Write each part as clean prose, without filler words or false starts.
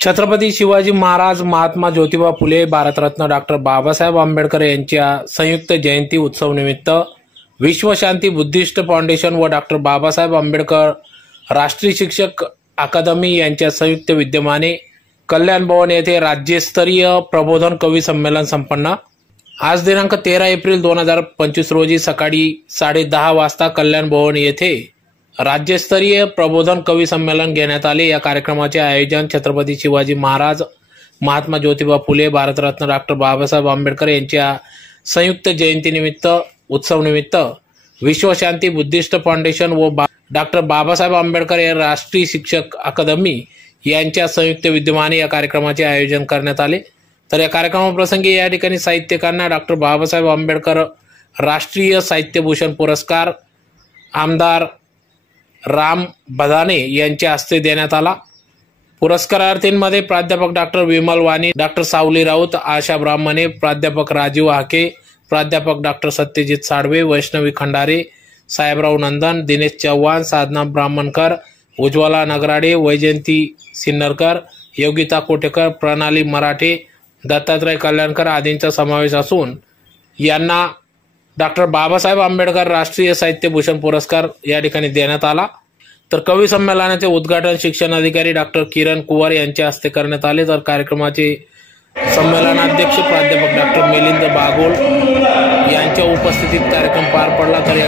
Chhatrapati Shivaji Maharaj, Mahatma Jyotiba Phule, Bharat Ratna doctor Babasaheb Ambedkar यांच्या संयुक्त जयंती उत्सव निमित्त विश्वशांती बुद्धिस्ट फाउंडेशन व डॉक्टर बाबासाहेब आंबेडकर राष्ट्रीय शिक्षक अकादमी यांच्या संयुक्त विद्यमाने कल्याण भवन येथे राज्यस्तरीय प्रबोधन कवी संमेलन संपन्न। आज दिनांक 13 एप्रिल 2025 रोजी सकाळी 10:30 वाजता कल्याण भवन येथे राज्यस्तरीय प्रबोधन कवी संमेलन घेण्यात आले। या कार्यक्रमाचे आयोजन छत्रपती शिवाजी महाराज, महात्मा ज्योतिबा फुले, भारतरत्न डॉक्टर बाबासाहेब आंबेडकर यांच्या संयुक्त जयंतीनिमित्त उत्सवनिमित्त विश्वशांती बुद्धिस्ट फाउंडेशन व डॉक्टर बाबासाहेब आंबेडकर या राष्ट्रीय शिक्षक अकादमी यांच्या संयुक्त विद्यमाने या कार्यक्रमाचे आयोजन करण्यात आले। तर या कार्यक्रमाप्रसंगी या ठिकाणी साहित्यकारांना डॉक्टर बाबासाहेब आंबेडकर राष्ट्रीय साहित्यभूषण पुरस्कार आमदार राम बदाने यांच्या हस्ते देण्यात आला। पुरस्कारार्थींमध्ये प्राध्यापक डॉक्टर विमल वाणी, डॉक्टर सावली राऊत, आशा ब्राह्मणे, प्राध्यापक राजीव हाके, प्राध्यापक डॉक्टर सत्यजित साळवे, वैष्णवी खंडारे, साहेबराव नंदन, दिनेश चव्हाण, साधना ब्राह्मणकर, उज्ज्वला नगराडे, वैजयंती सिन्नरकर, योगिता कोटेकर, प्रणाली मराठे, दत्तात्रय कल्याणकर आदींचा समावेश असून यांना डॉक्टर बाबासाहेब आंबेडकर राष्ट्रीय साहित्यभूषण पुरस्कार या ठिकाणी देण्यात आला। तर कवी संमेलनाचे उद्घाटन शिक्षण अधिकारी डॉक्टर किरण कुवर यांच्या हस्ते करण्यात आले। तर कार्यक्रमाचे संमेलनाध्यक्ष प्राध्यापक डॉक्टर मिलिंद बागोल यांच्या उपस्थितीत कार्यक्रम पार पडला। तर या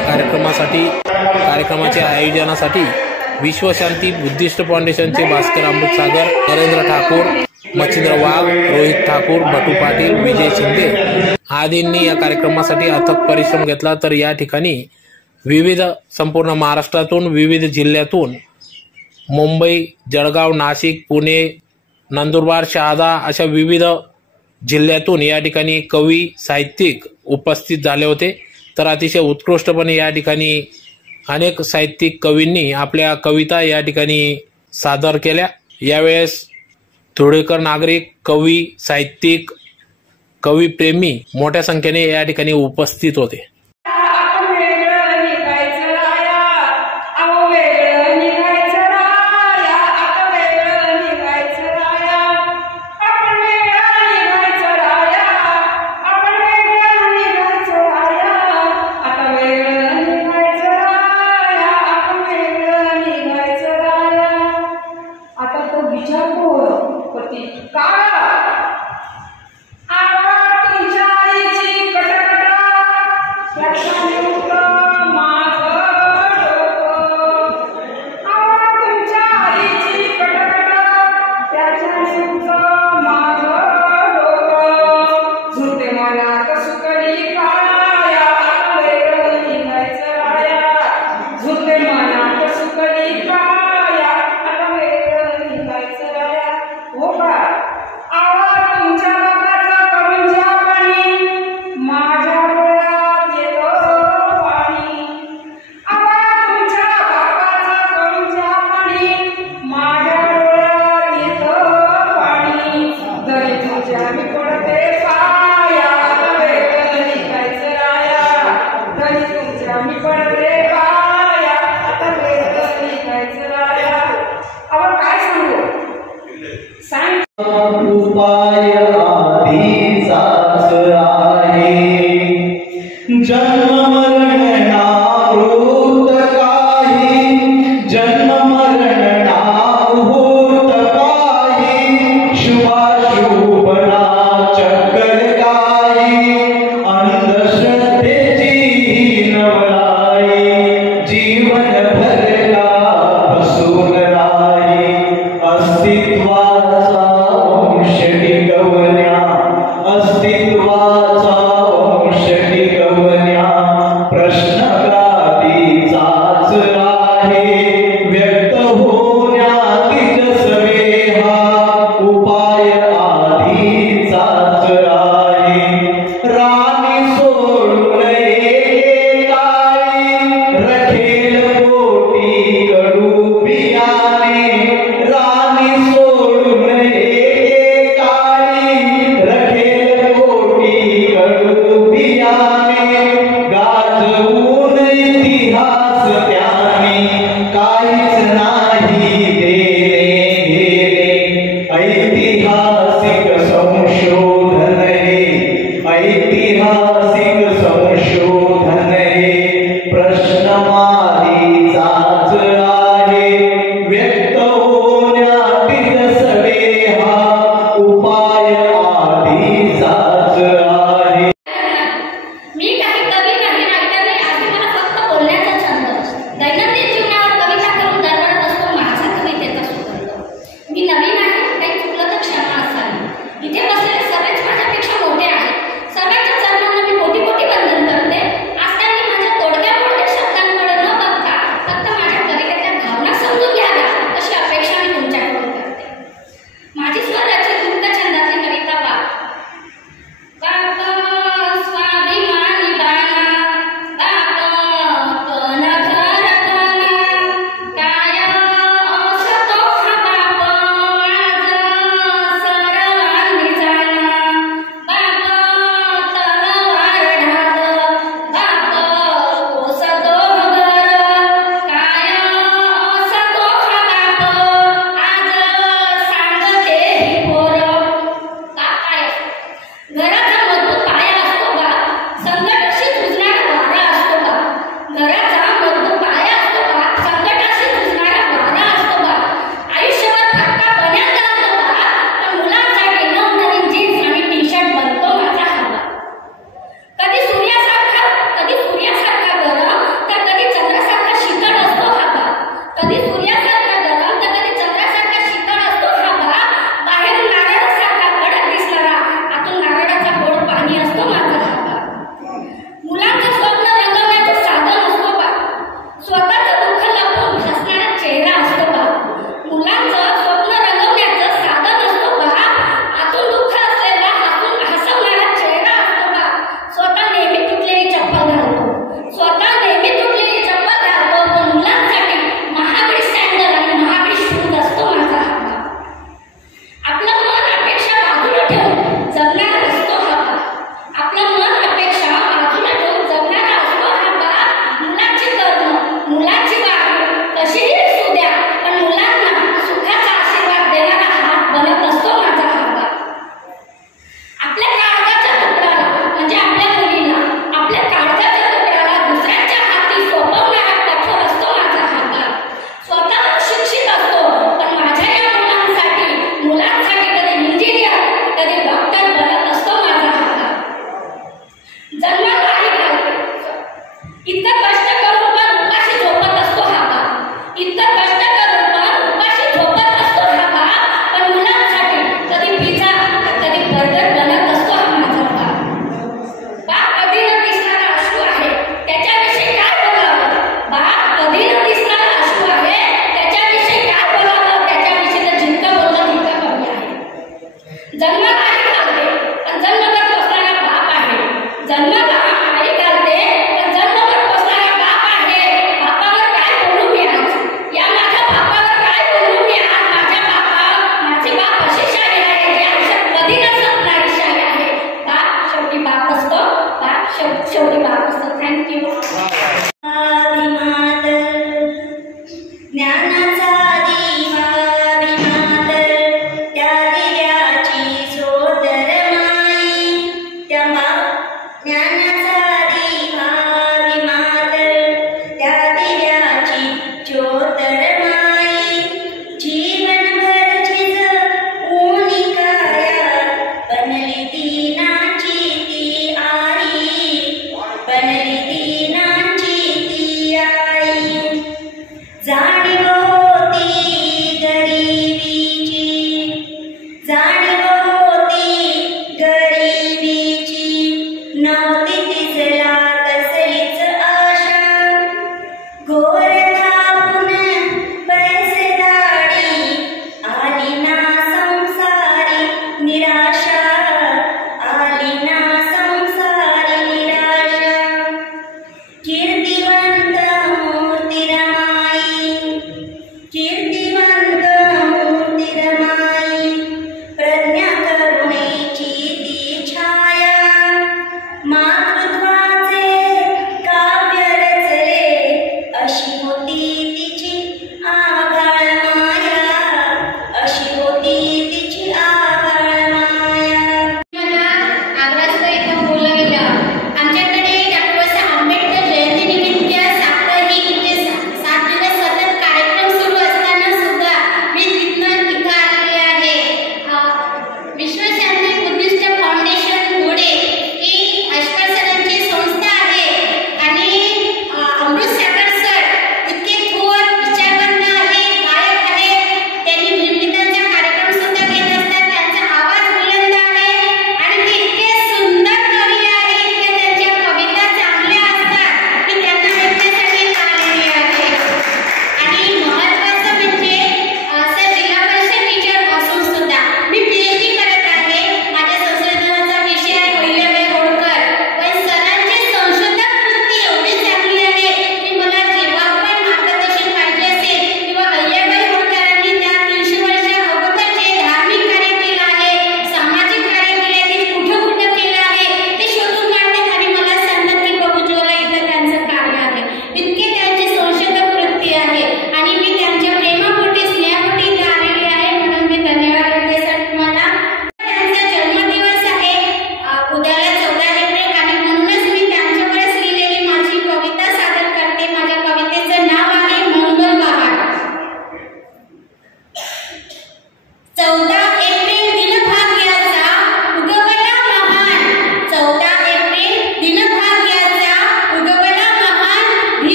कार्यक्रमाच्या आयोजनासाठी विश्वशांती बुद्धिस्ट फाउंडेशनचे भास्कर अमृतसागर, नरेंद्र ठाकूर, मच्छिंद्र वाघ, रोहित ठाकूर, बटू पाटील, विजय शिंदे आदींनी या कार्यक्रमासाठी अथक परिश्रम घेतला। तर या ठिकाणी विविध संपूर्ण महाराष्ट्रातून, विविध जिल्ह्यातून, मुंबई, जळगाव, नाशिक, पुणे, नंदुरबार, शहादा अशा विविध जिल्ह्यातून या ठिकाणी कवी, साहित्यिक उपस्थित झाले होते। तर अतिशय उत्कृष्टपणे या ठिकाणी अनेक साहित्यिक कवींनी आपल्या कविता या ठिकाणी सादर केल्या। यावेळेस धुळेकर नागरिक, कवी, साहित्यिक, कवी प्रेमी मोठ्या संख्येने या ठिकाणी उपस्थित होते।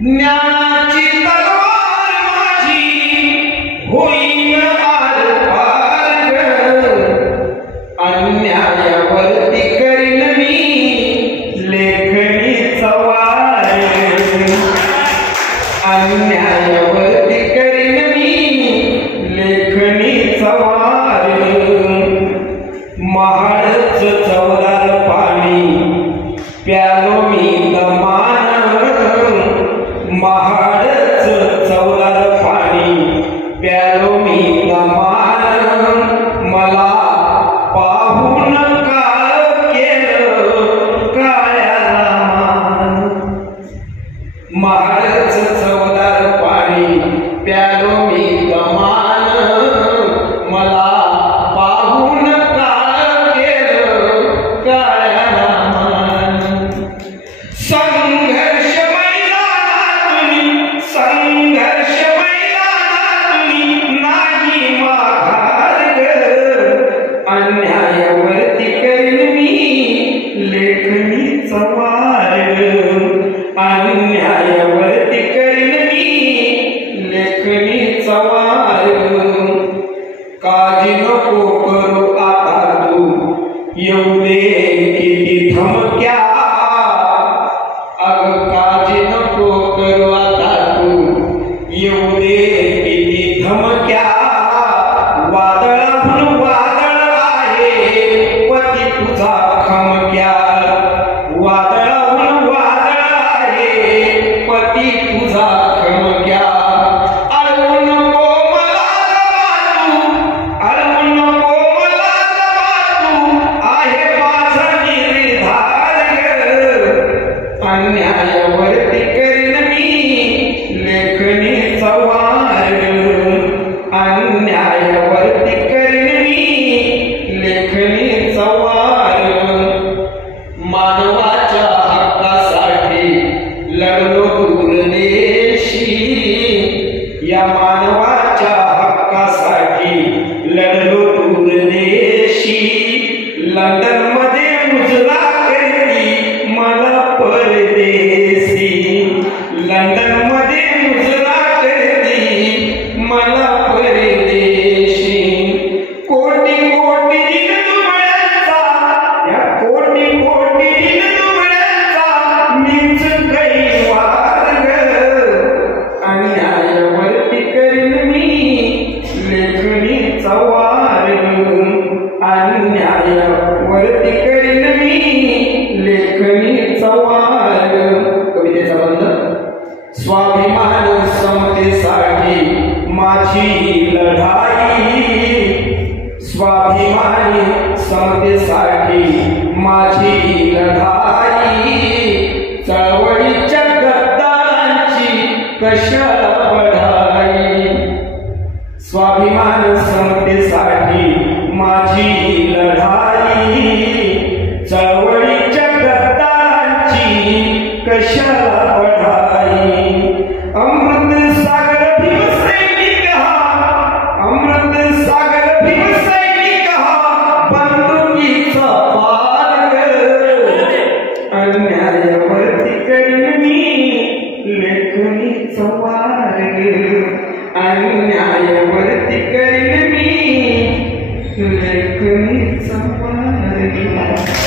ज्ञानाची तलवार माझी होईन आर पार अन्यायावरती करीन मी लेखणीचा वार अन्यायावरती करीन मी लेखणीचा वार महाडच चवदार पाणी प्यालो मी दमान महाडच चवदार पाणी प्यालो मी दमान मला पाहून काळ केलं काळ्या रामान महाडच चवदार पाणी प्यालो मी दमान मला पाहून काळ केलं काळ्या रामान संघर्ष संघर्ष मैदानातून नाही माघार अन्यायावरती करीन मी लेखणीचा वार अन्यायावरती करीन मी लेखणीचा वार काळजी नको करू आता तू येऊ दे किती धमक्या अग काळजी नको करू आता तू येऊ दे किती धमक्या वादळाहून वादळ आहे पती तुझा खमक्या वादळाहून वादळ आहे पती तुझा खमक्या अडवू नको मला तू अडवू नको मला तू आहे माझा निर्धार अन्यायावरती करीन मी लेखणीचा वार अन्यायावरती करीन मी लेखणीचा वार मानवाच्या हक्कासाठी लढलो दूरदेशी या मानवाच्या हक्कासाठी लढलो दूरदेशी लंडन मध्ये मुजरा करती मला परदेशी लंडन मध्ये मुजरा करती मला परदेशी कोटी कोटी दिन दुबळ्यांचा या कोटी कोटी दिन दुबळ्यांचा मीच कैवार अन्यायावरती करीन मी लेखणीचा वार अन्यायावरती करीन मी लेखणीचा वार कवितेचा बंध स्वाभिमान समतेसाठी माझी लढाई स्वाभिमानी समतेसाठी माझी लढाई चळवळीच्या गद्दारांची कशाला बढाई स्वाभिमान समतेसाठी माझी लढाई चळवळीच्या गद्दारांची कशाला बढाई अमृत सागर भीमसैनिक हा अमृत सागर भीमसैनिक हा बंदुकीचा पार अन्यायावरती करीन मी लेखणीचा वार अन्यायावरती करीन मी लेखणीचा वार ज्ञान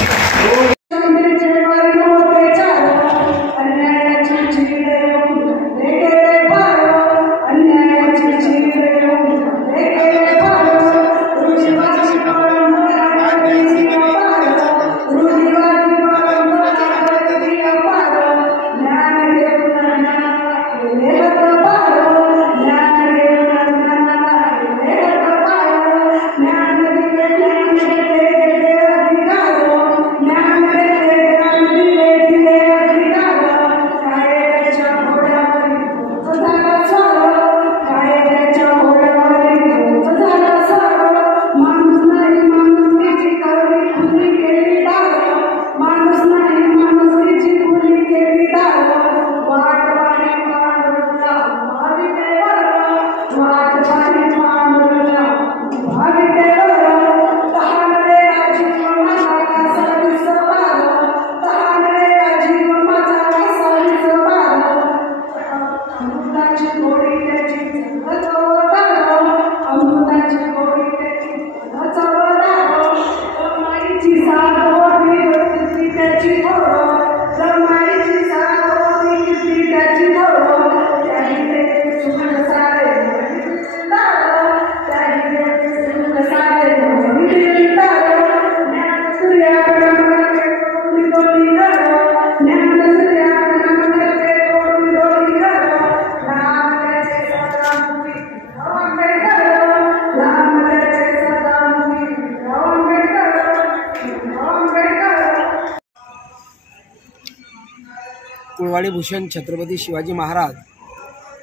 दिवाळी भूषण छत्रपती शिवाजी महाराज,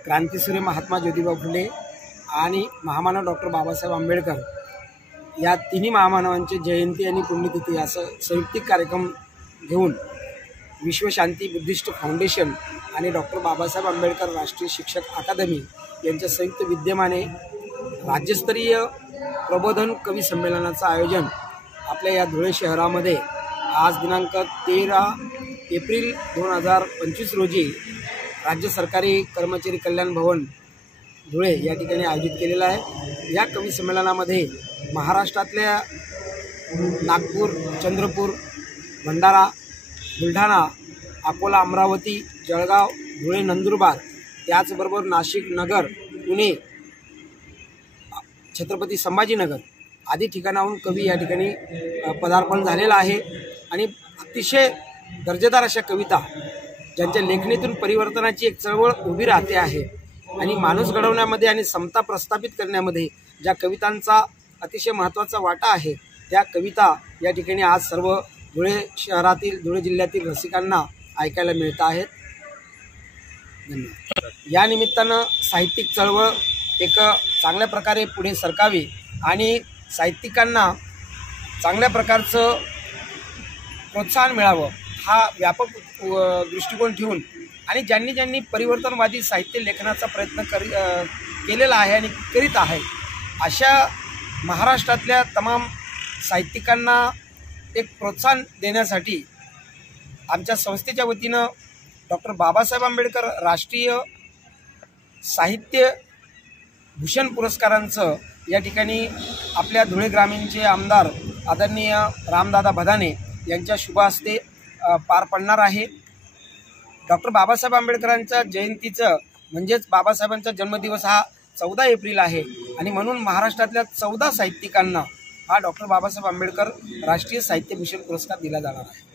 क्रांतीसूर्य महात्मा ज्योतिबा फुले आणि महामानव डॉक्टर बाबासाहेब आंबेडकर या तिन्ही महामानवांची जयंती आणि पुण्यतिथी असं संयुक्तिक कार्यक्रम घेऊन विश्वशांती बुद्धिस्ट फाउंडेशन आणि डॉक्टर बाबासाहेब आंबेडकर राष्ट्रीय शिक्षक अकादमी यांच्या संयुक्त विद्यमाने राज्यस्तरीय प्रबोधन कवी संमेलनाचं आयोजन आपल्या या धुळे शहरामध्ये आज दिनांक 13 एप्रिल 2025 रोजी राज्य सरकारी कर्मचारी कल्याण भवन धुळे या ठिकाणी आयोजित केलेला आहे। या कवी संमेलनामध्ये महाराष्ट्रातल्या नागपूर, चंद्रपूर, भंडारा, बुलढाणा, अकोला, अमरावती, जळगाव, धुळे, नंदुरबार त्याचबरोबर नाशिक, नगर, पुणे, छत्रपती संभाजीनगर आदी ठिकाणाहून कवी या ठिकाणी पदार्पण झालेलं आहे आणि अतिशय दर्जेदार अशा कविता ज्यांच्या लेखणीतून परिवर्तनाची एक चळवळ उभी राहते आहे आणि माणूस घडवण्यामध्ये आणि समता प्रस्थापित करण्यामध्ये ज्या कवितांचा अतिशय महत्त्वाचा वाटा आहे त्या कविता या ठिकाणी आज सर्व धुळे शहरातील, धुळे जिल्ह्यातील रसिकांना ऐकायला मिळत आहेत। धन्यवाद। या निमित्तानं साहित्यिक चळवळ एक चांगल्या प्रकारे पुढे सरकावी आणि साहित्यिकांना चांगल्या प्रकारचं प्रोत्साहन मिळावं हा व्यापक दृष्टिकोन ठेवून आणि ज्यांनी परिवर्तनवादी साहित्य लेखनाचा प्रयत्न केलेला आहे आणि करीत आहे अशा महाराष्ट्रातल्या तमाम साहित्यिकांना एक प्रोत्साहन देण्यासाठी आमच्या संस्थेच्या वतीनं डॉक्टर बाबासाहेब आंबेडकर राष्ट्रीय साहित्य भूषण पुरस्कारांचं या ठिकाणी आपल्या धुळे ग्रामीणचे आमदार आदरणीय रामदादा भदाने यांच्या शुभ हस्ते पार पडणार आहे। डॉक्टर बाबासाहेब आंबेडकरांच्या जयंतीचं म्हणजेच बाबासाहेबांचा जन्मदिवस हा 14 एप्रिल आहे आणि म्हणून महाराष्ट्रातल्या 14 साहित्यिकांना हा डॉक्टर बाबासाहेब आंबेडकर राष्ट्रीय साहित्य भूषण पुरस्कार दिला जाणार आहे।